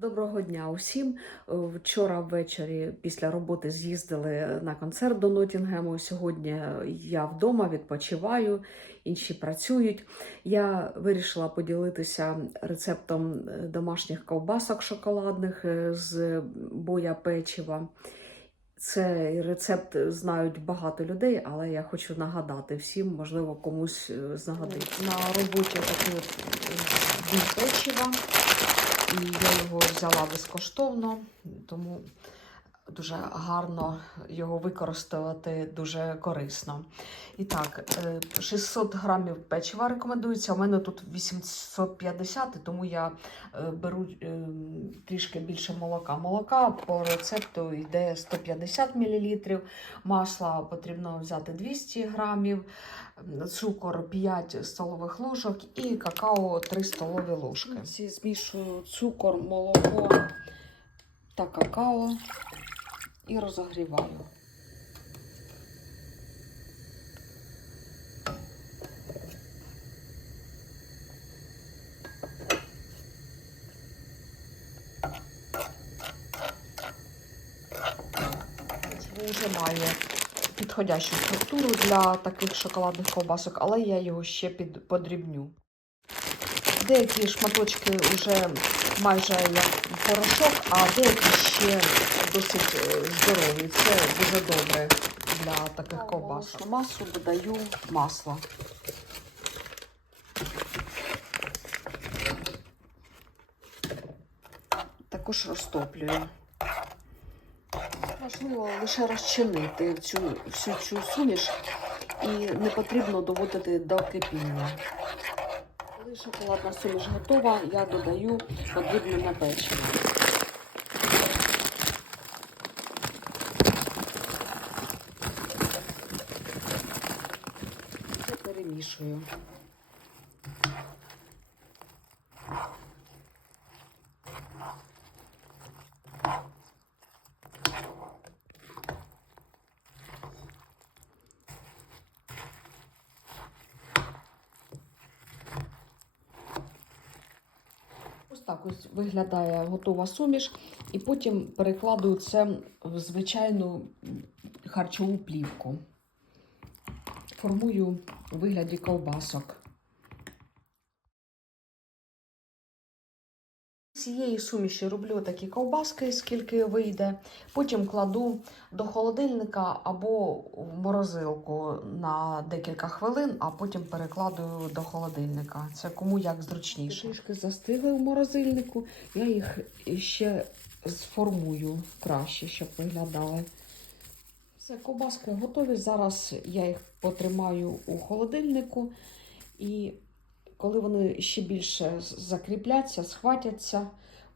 Доброго дня усім. Е, Вчора ввечері після роботи з'їздили на концерт до Нотінгему. Сьогодні я вдома відпочиваю, інші працюють. Я вирішила поділитися рецептом е, домашніх ковбасок шоколадних е, з боя печива. Цей рецепт знають багато людей, але я хочу нагадати всім, можливо, комусь е. На роботі такий печива. І я його взяла безкоштовно, тому дуже гарно його використовувати дуже корисно. І так, е, 600 грамів печива рекомендується. У мене тут 850, тому я е, беру е, трішки більше молока. Молока по рецепту йде 150 мл, масла потрібно взяти 200 грамів, цукор 5 столових ложок і какао 3 столові ложки. Змішую цукор, молоко та какао і розогріваю. Вже має підходящу структуру для таких шоколадних ковбасок, але я його ще подрібню. Деякі шматочки вже майже як порошок, а деякі ще досить е, здорові. Це дуже добре для таких ковбасок. Масу додаю масло. Також розтоплюю. Важливо лише розчинити цю, всю цю суміш і не потрібно доводити до кипіння. Коли шоколадна суміш готова, я додаю подрібнене печиво. Це перемішую. Так ось виглядає готова суміш, і потім перекладую це в звичайну харчову плівку. Формую у вигляді ковбасок. Цієї суміші роблю такі ковбаски, скільки вийде. Потім кладу до холодильника або в морозилку на декілька хвилин, а потім перекладую до холодильника. Це кому як зручніше. Трішки застигли в морозильнику, я їх ще сформую краще, щоб виглядали. Все, ковбаски готові. Зараз я їх потримаю у холодильнику і коли вони ще більше закріпляться, схватяться,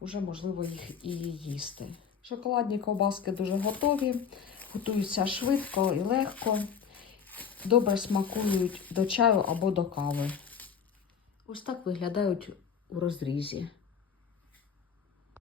вже можливо їх і їсти. Шоколадні ковбаски дуже готові, готуються швидко і легко, добре смакують до чаю або до кави. Ось так виглядають у розрізі.